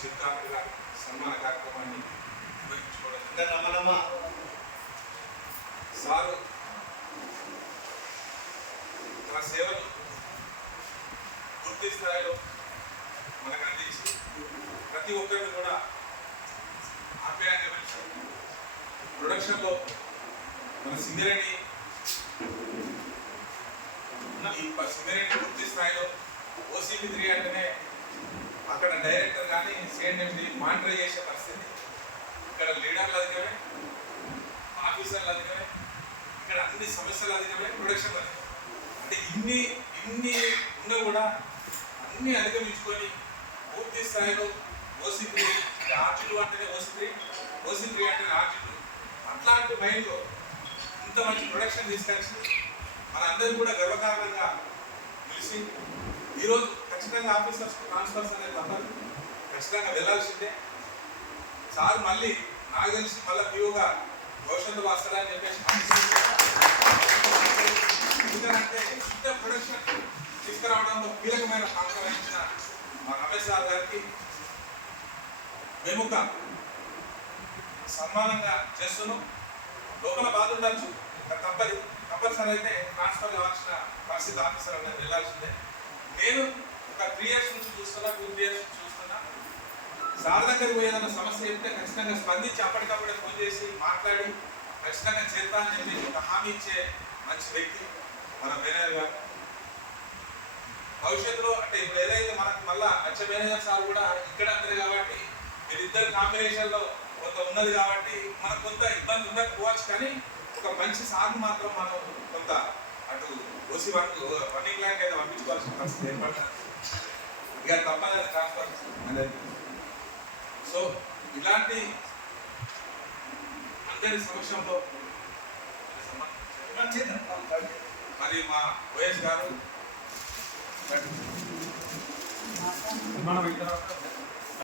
చిరుకానుకగా సన్మాన కార్యక్రమాన్ని నిర్వహించుకోవడం ఇంకా రమణమ్మ సారు తన సేవలు పూర్తి స్థాయిలో మనకు అందించి ప్రతి ఒక్కరిని కూడా ఆప్యాయంగా పిలిచారు. ప్రొడక్షన్లో మన సింగరేణి పూర్తి స్థాయిలో OCP 3 అంటేనే అక్కడ డైరెక్టర్ కానీ CNMD మానిటర్ చేసే పరిస్థితి, ఇక్కడ లీడర్లు అధికమే, ఆఫీసర్లు అధికమే, ఇక్కడ అన్ని సమస్యలు అధికమే, ప్రొడక్షన్ అధికమే. అంటే ఇన్ని ఉన్నా కూడా అన్ని అధిగమించుకొని పూర్తి స్థాయిలో OC3 ఆర్చిలు అంటేనే OC3 అంటేనే ఆర్చిలు అట్లాంటి మైండ్లో ఇంత మంచి ప్రొడక్షన్ తీసుకొచ్చి మనందరూ కూడా గర్వకారణంగా నిలిచి ఈరోజు ఖచ్చితంగా ఆఫీసర్స్ ట్రాన్స్ఫర్స్ అనేది తప్పదు, ఖచ్చితంగా వెళ్ళాల్సిందే. సార్ మళ్ళీ నాకు తెలిసి మళ్ళీ పిఓగా భవిష్యత్తు వస్తాడని చెప్పేసి ఎందుకంటే ఇంత ప్రొడక్షన్ తీసుకురావడంలో కీలకమైన పాత్ర వహించిన మా రమేష్ సార్ గారికి మేము సన్మానంగా చేస్తున్నాం. లోపల బాధ ఉండొచ్చు, తప్పనిసరి అయితే ట్రాన్స్ఫర్ కావాల్సిన పరిస్థితి ఆఫీసర్ అనేది వెళ్ళాల్సిందే. నేను ఒక 3 years నుంచి చూస్తున్నా, 2 years నుంచి చూస్తున్నా. సార్ దగ్గరికి పోయేదన్న సమస్య చెప్తే ఖచ్చితంగా స్పందించి అప్పటికప్పుడే ఫోన్ చేసి మాట్లాడి ఖచ్చితంగా చేస్తా అని చెప్పి ఒక హామీ ఇచ్చే మంచి వ్యక్తి మన మేనేజర్ గారు. భవిష్యత్తులో అంటే ఇప్పుడు ఏదైతే మనకు మళ్ళా వచ్చే మేనేజర్ సార్ కూడా ఇక్కడ అందరు కాబట్టి మీరిద్దరు కాంబినేషన్లో కొంత ఉన్నది కాబట్టి మనకు కొంత ఇబ్బంది ఉండకపోవచ్చు, కానీ ఒక మంచి సార్ని మాత్రం మనం కొంత అటు OC రన్నింగ్ ల్యాండ్ అయితే పంపించుకోవాల్సిన పరిస్థితి ఏర్పడుతుంది. ఇక తప్పని ట్రాన్స్ఫర్ అనేది. సో ఇలాంటి అందరి సమక్షంలో మరి మా OS గారు